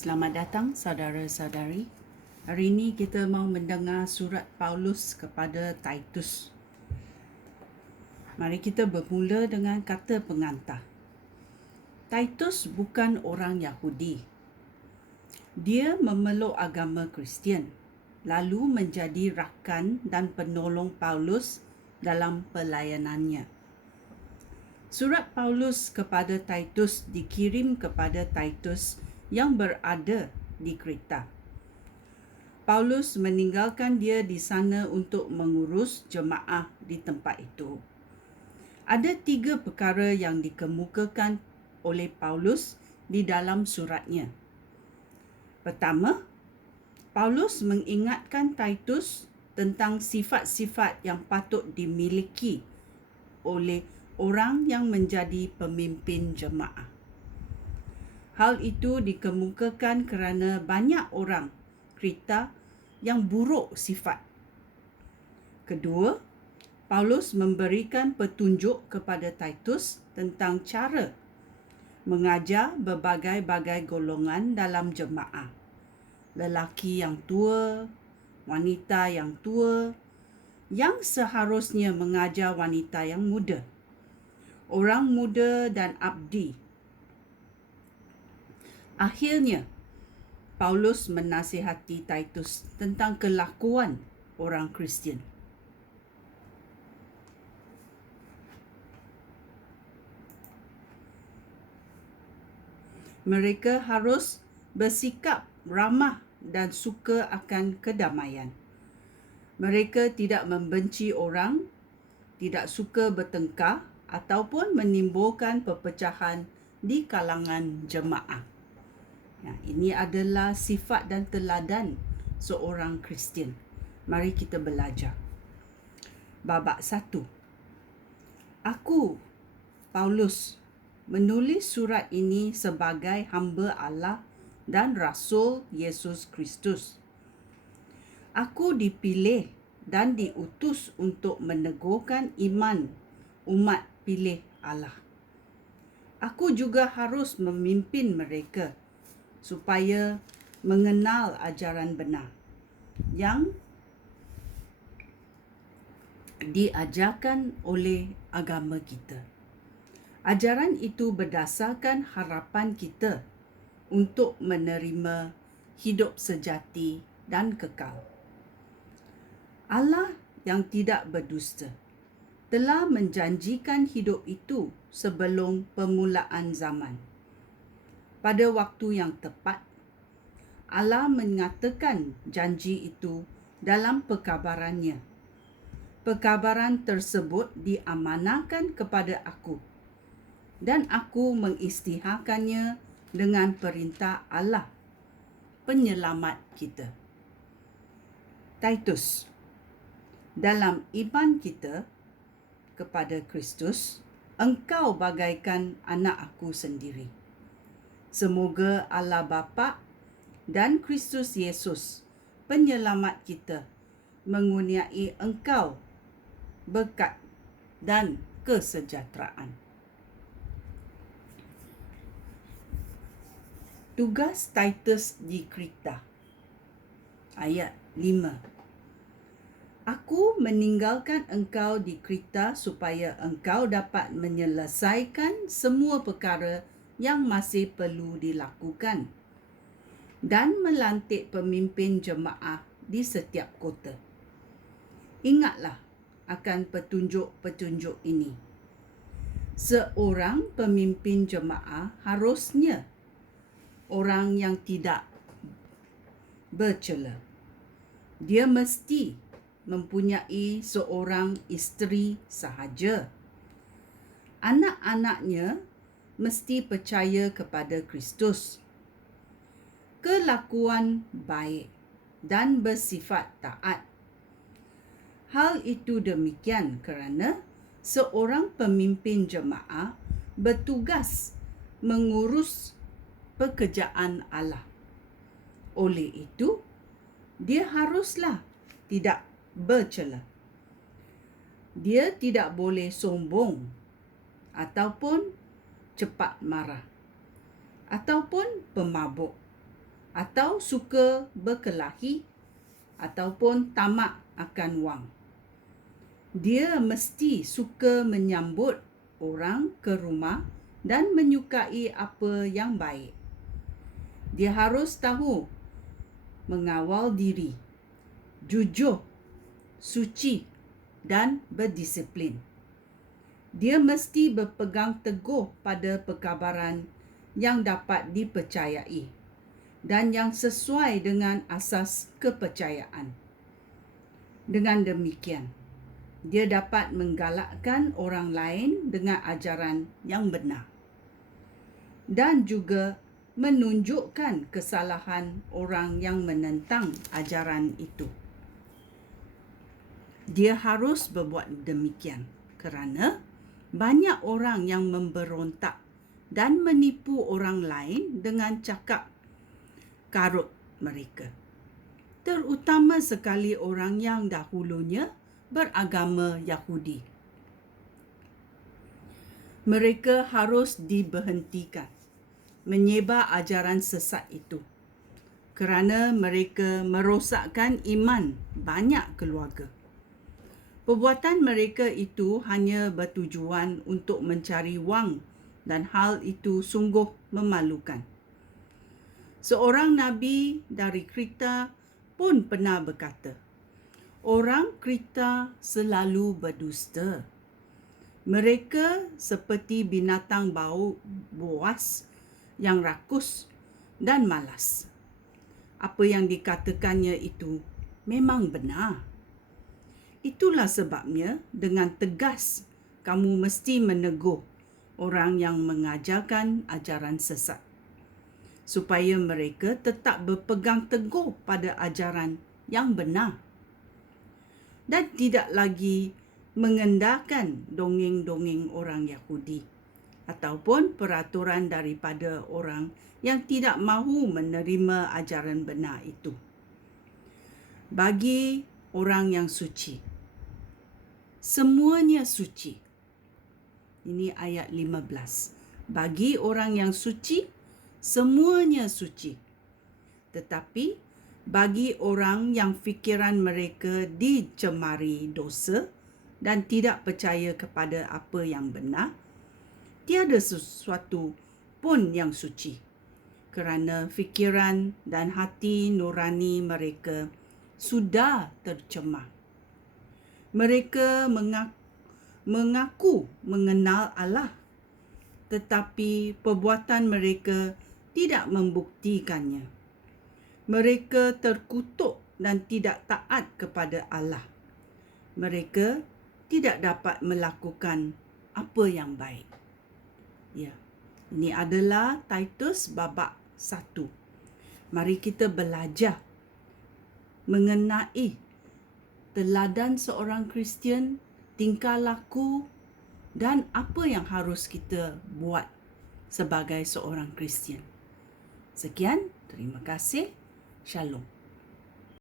Selamat datang saudara-saudari. Hari ini kita mau mendengar surat Paulus kepada Titus. Mari kita bermula dengan kata pengantar. Titus bukan orang Yahudi. Dia memeluk agama Kristian, lalu menjadi rakan dan penolong Paulus dalam pelayanannya. Surat Paulus kepada Titus dikirim kepada Titus yang berada di Kreta. Paulus meninggalkan dia di sana untuk mengurus jemaah di tempat itu. Ada 3 perkara yang dikemukakan oleh Paulus di dalam suratnya. Pertama, Paulus mengingatkan Titus tentang sifat-sifat yang patut dimiliki oleh orang yang menjadi pemimpin jemaah. Hal itu dikemukakan kerana banyak orang Kreta yang buruk sifat. Kedua, Paulus memberikan petunjuk kepada Titus tentang cara mengajar berbagai-bagai golongan dalam jemaah. Lelaki yang tua, wanita yang tua, yang seharusnya mengajar wanita yang muda, orang muda dan abdi. Akhirnya, Paulus menasihati Titus tentang kelakuan orang Kristian. Mereka harus bersikap ramah dan suka akan kedamaian. Mereka tidak membenci orang, tidak suka bertengkar ataupun menimbulkan perpecahan di kalangan jemaah. Ini adalah sifat dan teladan seorang Kristian. Mari kita belajar. Babak 1. Aku, Paulus, menulis surat ini sebagai hamba Allah dan Rasul Yesus Kristus. Aku dipilih dan diutus untuk menegurkan iman umat pilih Allah. Aku juga harus memimpin mereka supaya mengenal ajaran benar yang diajarkan oleh agama kita. Ajaran itu berdasarkan harapan kita untuk menerima hidup sejati dan kekal. Allah yang tidak berdusta telah menjanjikan hidup itu sebelum permulaan zaman. Pada waktu yang tepat, Allah mengatakan janji itu dalam perkabarannya. Perkabaran tersebut diamanahkan kepada aku, dan aku mengisytiharkannya dengan perintah Allah, penyelamat kita. Titus, dalam iman kita kepada Kristus, engkau bagaikan anak aku sendiri. Semoga Allah Bapa dan Kristus Yesus, penyelamat kita, mengurniai engkau berkat dan kesejahteraan. Tugas Titus di Kreta. Ayat 5. Aku meninggalkan engkau di Kreta supaya engkau dapat menyelesaikan semua perkara yang masih perlu dilakukan dan melantik pemimpin jemaah di setiap kota. Ingatlah akan petunjuk-petunjuk ini. Seorang pemimpin jemaah harusnya orang yang tidak bercela. Dia mesti mempunyai seorang isteri sahaja. Anak-anaknya mesti percaya kepada Kristus. Kelakuan baik dan bersifat taat. Hal itu demikian kerana seorang pemimpin jemaah bertugas mengurus pekerjaan Allah. Oleh itu, dia haruslah tidak bercela. Dia tidak boleh sombong ataupun cepat marah ataupun pemabuk atau suka berkelahi ataupun tamak akan wang. Dia mesti suka menyambut orang ke rumah dan menyukai apa yang baik. Dia harus tahu mengawal diri, jujur, suci dan berdisiplin. Dia mesti berpegang teguh pada perkabaran yang dapat dipercayai dan yang sesuai dengan asas kepercayaan. Dengan demikian, dia dapat menggalakkan orang lain dengan ajaran yang benar dan juga menunjukkan kesalahan orang yang menentang ajaran itu. Dia harus berbuat demikian kerana banyak orang yang memberontak dan menipu orang lain dengan cakap karut mereka, terutama sekali orang yang dahulunya beragama Yahudi. Mereka harus diberhentikan menyebar ajaran sesat itu kerana mereka merosakkan iman banyak keluarga. Perbuatan mereka itu hanya bertujuan untuk mencari wang dan hal itu sungguh memalukan. Seorang nabi dari Kreta pun pernah berkata, orang Kreta selalu berdusta. Mereka seperti binatang buas yang rakus dan malas. Apa yang dikatakannya itu memang benar. Itulah sebabnya dengan tegas kamu mesti menegur orang yang mengajarkan ajaran sesat, supaya mereka tetap berpegang teguh pada ajaran yang benar dan tidak lagi mengendahkan dongeng-dongeng orang Yahudi ataupun peraturan daripada orang yang tidak mahu menerima ajaran benar itu. Bagi orang yang suci, semuanya suci. Ini ayat 15. Bagi orang yang suci, semuanya suci. Tetapi bagi orang yang fikiran mereka dicemari dosa dan tidak percaya kepada apa yang benar, tiada sesuatu pun yang suci, kerana fikiran dan hati nurani mereka sudah tercemar. Mereka mengaku mengenal Allah, tetapi perbuatan mereka tidak membuktikannya. Mereka terkutuk dan tidak taat kepada Allah. Mereka tidak dapat melakukan apa yang baik. Ya, ini adalah Titus babak 1. Mari kita belajar mengenai teladan seorang Kristian, tingkah laku dan apa yang harus kita buat sebagai seorang Kristian. Sekian, terima kasih. Shalom.